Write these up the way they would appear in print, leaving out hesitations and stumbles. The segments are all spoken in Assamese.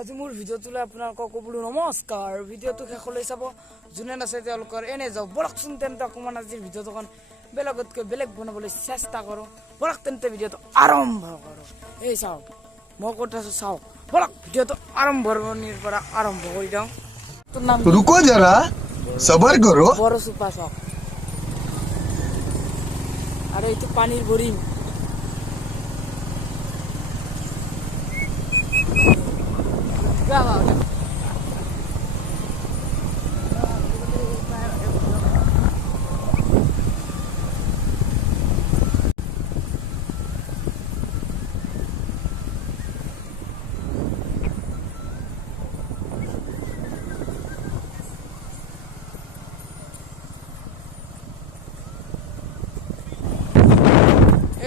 আজি মোৰ ভিডিঅ'টোলৈ আপোনালোকক বোলো নমস্কাৰ। ভিডিঅ'টো শেষলৈ চাব, যোনে নাচাই তেওঁলোকৰ এনে যাওক। বলকচোন তেন্তে অকণমান আজিৰ ভিডিঅ'টোখন বেলেগতকৈ বেলেগ বনাবলৈ চেষ্টা কৰোঁ। বলক তেন্তে ভিডিঅ'টো আৰম্ভ কৰোঁ। এই চাওক, মই ক'ত আছোঁ চাওক। বলক ভিডিঅ'টো আৰম্ভণিৰ পৰা আৰম্ভ কৰি দিওঁ। তোৰ নাম रुको जरा सबर करो। বড় চুপা চাওক, আৰু এইটো পানীৰ বৰিং।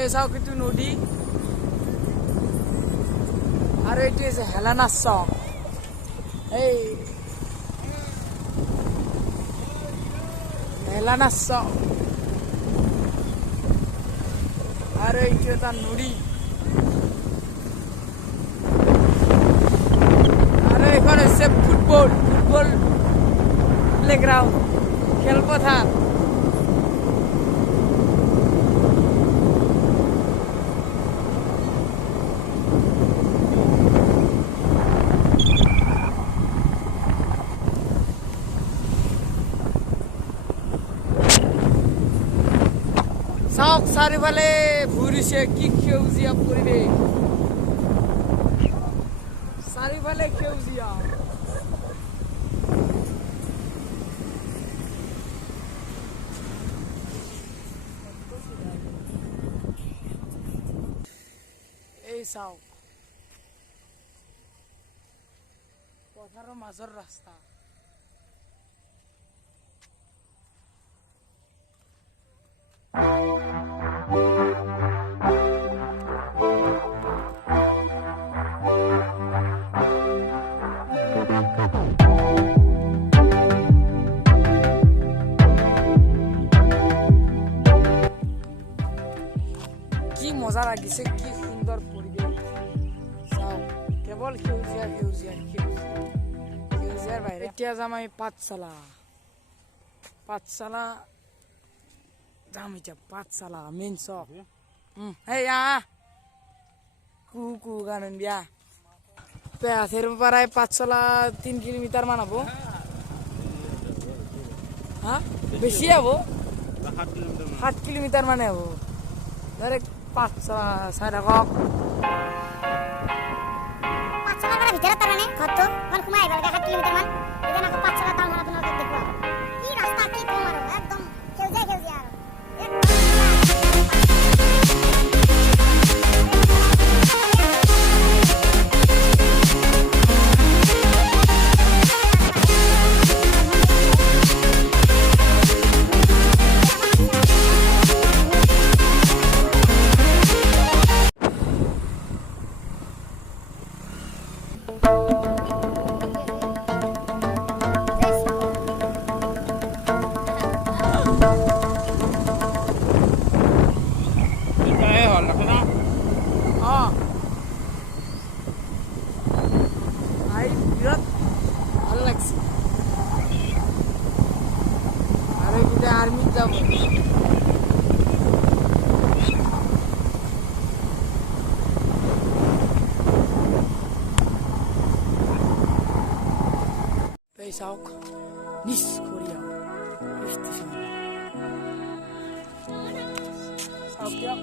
এই চাওক, এইটো নদী আৰু এইটো হৈছে হেলানা চক। এই হেলানা চক আৰু এইটো এটা নদী, আৰু এইখন হৈছে ফুটবল প্লেগ্ৰাউণ্ড, খেলপথাৰ। চাওক চাৰিওফালে ঘূৰিছে, কি সেউজীয়া পৰিৱেশ, চাৰিওফালে সেউজীয়া। এই চাওক, পথাৰৰ মাজৰ ৰাস্তা। কি মজা লাগিছে, কি সুন্দৰ পৰিৱেশ। চাওক, কেৱল সেউজীয়া সেউজীয়া সেউজীয়াৰ বাহিৰে। এতিয়া যাম আমি পাঠশালা যাম এতিয়া। পাঠশালা মেইন চক। এই কু গান বিয়া পেয়াথেৰ পৰাই পাঠশালা 3 কিলোমিটাৰ মান হ'ব। হা, বেছি হ'ব, 7 কিলোমিটাৰ মানে হ'ব। ডাইৰেক্ট পাঠশালা চাই থাকক। পাঠশালাৰ ভিতৰত তাৰমানে ঘৰটো অকণ সোমাই আহিব লাগে 7 কিলোমিটাৰ মান। এতিয়া আকৌ পাঠশালা টাউনত আপোনালোকক দেখুৱাম। কি ৰাস্তা, কি কম আৰু, একদম সেউজীয়া সেউজীয়া আৰু বিৰাট ভাল লাগছে। আৰু এইকেইটা আৰ্মিত যাব। এই চাওক, নিষ্কৰিয়া ষ্টেচন। চাওক দিয়ক,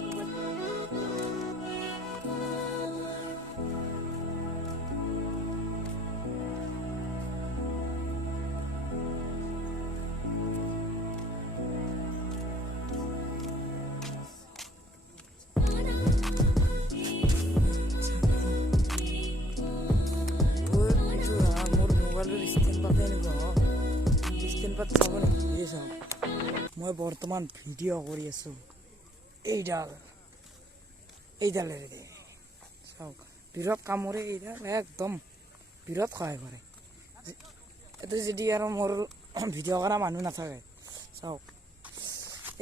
চাব নেকি? এই চাওক, মই বৰ্তমান ভিডিঅ' কৰি আছোঁ। এইডালেৰে চাওক, বিৰাট কামৰে। এইডাল একদম বিৰাট সহায় কৰে। এইটো যদি আৰু মোৰ ভিডিঅ' কৰা মানুহ নাথাকে, চাওক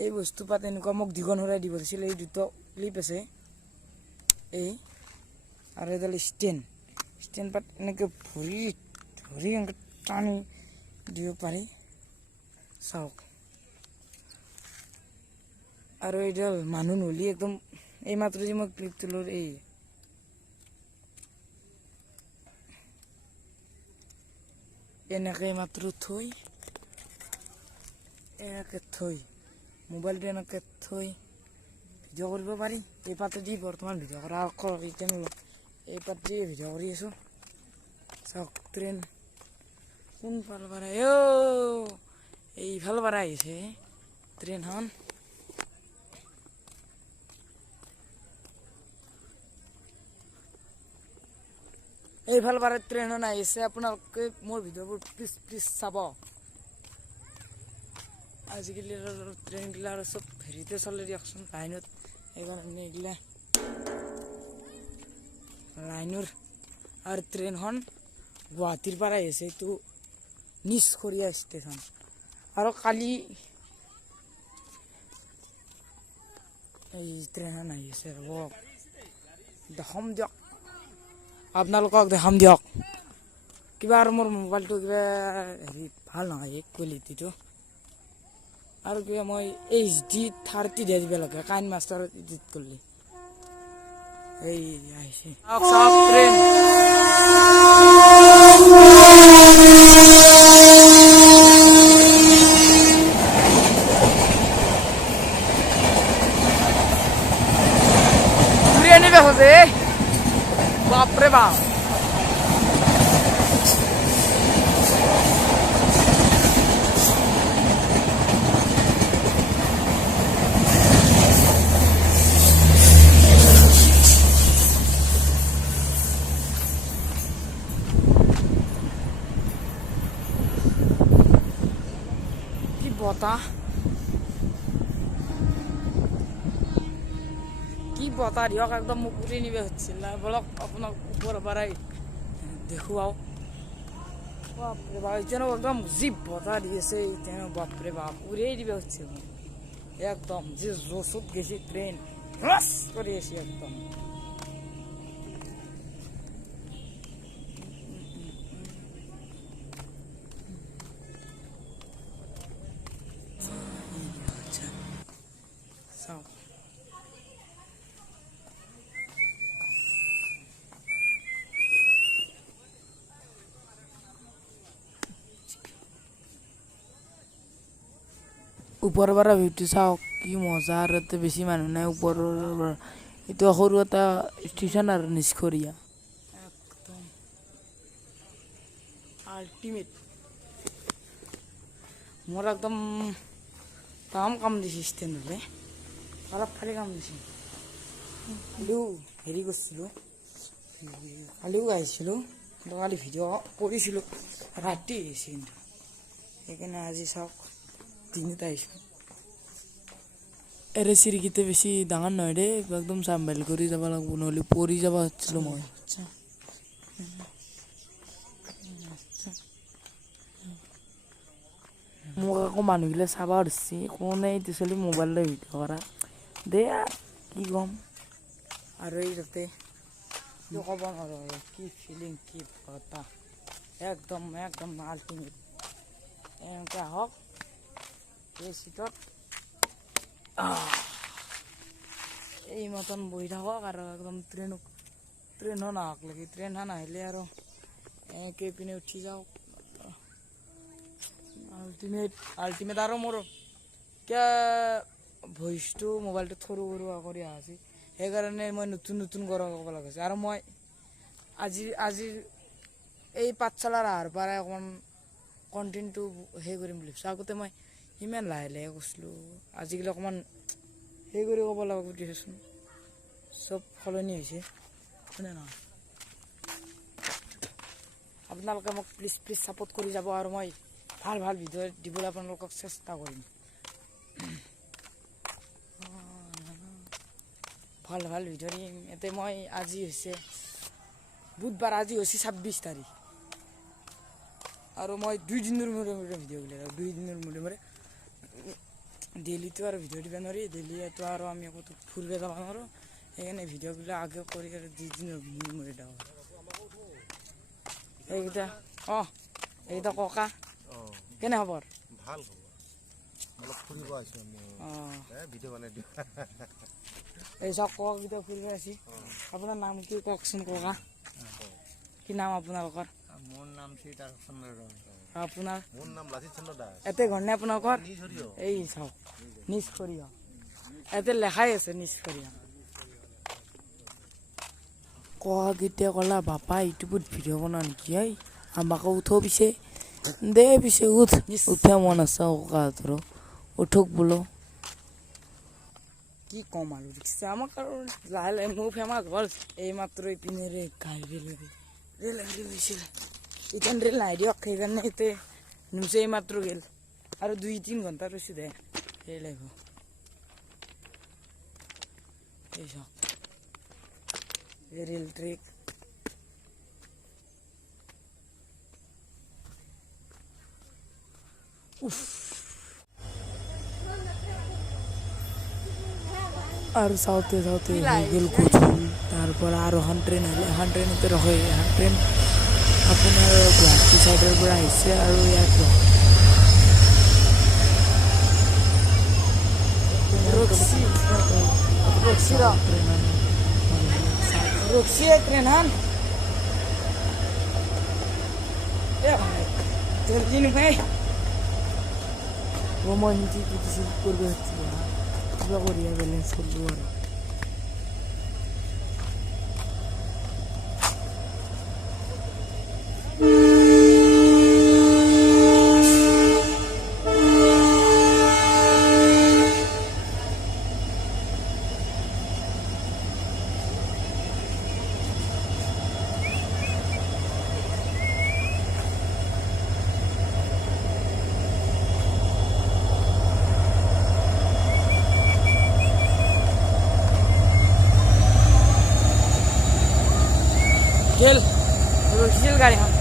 এই বস্তু পাত এনেকুৱা মোক দীঘল হৰাই দিব দিছিল। এই দুটা ক্লিপ আছে, এই আৰু এডাল ষ্টেণ্ড, ষ্টেণ্ড পাত এনেকৈ ভৰি ধৰি এনেকৈ টানি দিব পাৰি চাওক আৰু এইডাল মানুহ নহ'লে একদম এইমাত্ৰ যে মই ক্লিপ তোলোঁ এই এনেকৈ মাত্ৰ থৈ এনেকৈ থৈ মোবাইলটো এনেকৈ থৈ ভিডিঅ' কৰিব পাৰি এই পাতেদি বৰ্তমান ভিডিঅ' কৰা এতিয়া এই পাতেদি ভিডিঅ' কৰি আছোঁ চাওক ট্ৰেইন কোনফালৰ পৰা এইফালৰ পৰা আহিছে ট্ৰেইনখন এইফালৰ পৰা ট্ৰেইনখন আহিছে আপোনালোকে মোৰ ভিডিঅ'বোৰ প্লিজ চাব আজিকালি ট্ৰেইনগিলা আৰু চব হেৰিতে চলে দিয়কচোন লাইনত সেইকাৰণে এইগিলা লাইনৰ আৰু ট্ৰেইনখন গুৱাহাটীৰ পৰা আহিছে এইটো নিচখৰীয়া ষ্টেচন আৰু কালি এই ট্ৰেইনখন আহিছে ৰ'ব দেখাম দিয়ক আপোনালোকক দেখাম দিয়ক কিবা আৰু মোৰ মোবাইলটো কিবা হেৰি ভাল নহয় কোৱালিটিটো আৰু কিবা মই HD30 দিয়া দিব লাগে কাইন মাষ্টাৰত এডিট কৰিলে এই আহিছে চাওক ট্ৰেইন ঘুৰে নিবে হচ্ছে বাপৰে বাপ কি বতাহ দিয়ক একদম মোক উৰি নিব হচ্ছিল বলক আপোনাক ওপৰৰ পৰাই দেখুৱাও বাপৰে বাপ এতিয়া একদম যি বতাহ দি আছে এতিয়া বাপৰে বাপ উৰিয়াই দিব হচ্ছে একদম যে জোচত গেছি ট্ৰেইন ৰচ কৰি আছে একদম ওপৰৰ পৰা ভিউটো চাওক কি মজা আৰু ইয়াতে বেছি মানুহ নাই ওপৰৰ পৰা এইটো সৰু এটা ষ্টেচন আৰু নিচখৰীয়া একদম আল্টিমেট মোৰ একদম তাম কাম দিছে ষ্টেণ্ড হ'লে অলপ খালি কাম দিছে কালিও হেৰি কৰিছিলোঁ কালিও আহিছিলোঁ কালি ভিডিঅ' কৰিছিলোঁ ৰাতি আহিছে কিন্তু সেইকাৰণে আজি চাওক দিনত আহিছোঁ এৰে চিৰিকিতে বেছি ডাঙৰ নহয় দেই একদম চাম্ভাল কৰি যাব লাগিব নহ'লে পৰি যাব হৈছিলোঁ মই মোক আকৌ মানুহগিলা চাব ধৰিছে কোনে এইটো চলি মোবাইল লৈ ভিডিঅ' কৰা দে কি ক'ম আৰু এই তাতে ক'ব নোৱাৰোঁ কি ফিলিং কি বতাহ একদম একদম আল্টিমেট এনেকৈ আহক এই চিটত এই মতন বহি থাকক আৰু একদম ট্ৰেইনখন আহক লাগি ট্ৰেইনখন আহিলে আৰু এনেকৈ পিনে উঠি যাওক আল্টিমেট আৰু মোৰ কিয় ভইচটো মোবাইলটোত সৰু সৰু কৰি আছে সেইকাৰণে মই নতুন গৰম ক'ব লগা হৈছে আৰু মই আজিৰ এই পাঠশালাৰ আহাৰ পৰাই অকণমান কণ্টেণ্টটো সেই কৰিম বুলি ভাবিছোঁ আগতে মই ইমান লাহে লাহে কৈছিলোঁ আজিকালি অকণমান সেই কৰি ক'ব লগা বুলিচোন চব সলনি হৈছে হয়নে নহয় আপোনালোকে মোক প্লিজ ছাপোৰ্ট কৰি যাব আৰু মই ভাল ভিডিঅ' দিবলৈ আপোনালোকক চেষ্টা কৰিম ভাল ভিডিঅ' দিম ইয়াতে মই আজি হৈছে বুধবাৰ আজি হৈছে 26 তাৰিখ আৰু মই 2 দিনৰ মূৰে ভিডিঅ' উলিয়াই 2 দিনৰ মূৰে ডেইলিটো আৰু ভিডিঅ' দিব নোৱাৰি ডেইলিটো আৰু আমি ক'তো ফুৰিব যাব নোৱাৰোঁ সেইকাৰণে ভিডিঅ'বিলাক আগে কৰি আৰু 2 দিনৰ মূৰে এইকেইটা এইকেইটা ককা কেনে খবৰ ভাল খবৰ অলপ ফুৰিব আহিছোঁ আমি ভিডিঅ' বনাই দিওঁ এই চব ককাকেইটা ফুৰিব আছি আপোনাৰ নাম কি কওকচোন ককা কি নাম আপোনালোকৰ মোৰ নাম সীতাৰ চন্দ্ৰ আপোনাৰ মোৰ নাম লাচিত চন্দ্ৰ দাস এতে ঘৰ নে আপোনালোকৰ নিজ সৰিয়হ এই চাওক নিজ সৰিয়হ এতে লেখাই আছে নিজ সৰিয়হ ককাকেইটা ক'লা বাপা ইউটিউবত ভিডিঅ' বনাও নেকি এই আমাকো উঠো পিছে দে পিছে উঠা মন আছে ককাহঁতৰো উঠক বোলো কি কম আৰু দেখিছে আমাক আৰু লাহে লাহে মোৰ ফেমাছ হ'ল এই মাত্ৰ ইপিনেৰে গাড়ী ৰেল গৈছিল এইখন ৰেল নাই দিয়ক সেইকাৰণে এতিয়া নিউজে এই মাত্ৰ গেল আৰু 2-3 ঘণ্টা ৰৈছোঁ দে ৰেল আহিব এই চাওক এই ৰেল ট্ৰেক আৰ চাওতে চাওতে হয়ে গেল কচুল তাৰপৰ আৰ এখন ট্ৰেন আহিলে এখন ট্ৰেনতে ৰখে এখন ট্ৰেইন আপোনাৰ গুৱাহাটী চাইডৰ পৰা আহিছে আৰু ইয়াত ৰখছি ট্ৰেইনখন ভাই মই হিন্দি দিছিল কৰিব কিবা কৰি বেলেঞ্চ কৰিলোঁ আৰু গেল ৰখিছিল গাড়ীখন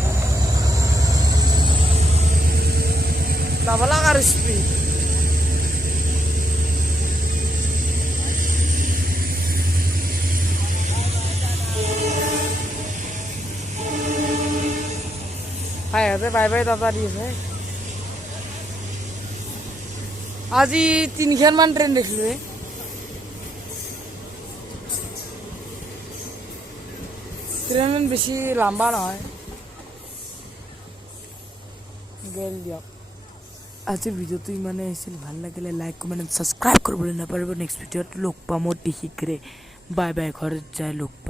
যাব লগা আৰু স্পীড ভাইহঁতে বাই বাই দাদা দি আছে আজি 3খনমান ট্ৰেইন দেখিলোঁ ট্ৰেন বেশি লম্বা নহয় গেল দিয়ক আজিৰ ভিডিঅ'টো ইমানেই আছিল ভাল লাগিলে লাইক কমেণ্ট ছাবস্ক্ৰাইব কৰিবলৈ নাপাহৰিব নেক্সট ভিডিঅ'ত লগ পাম অতি শীঘ্ৰে বাই বাই ঘৰত যাই লগ পাম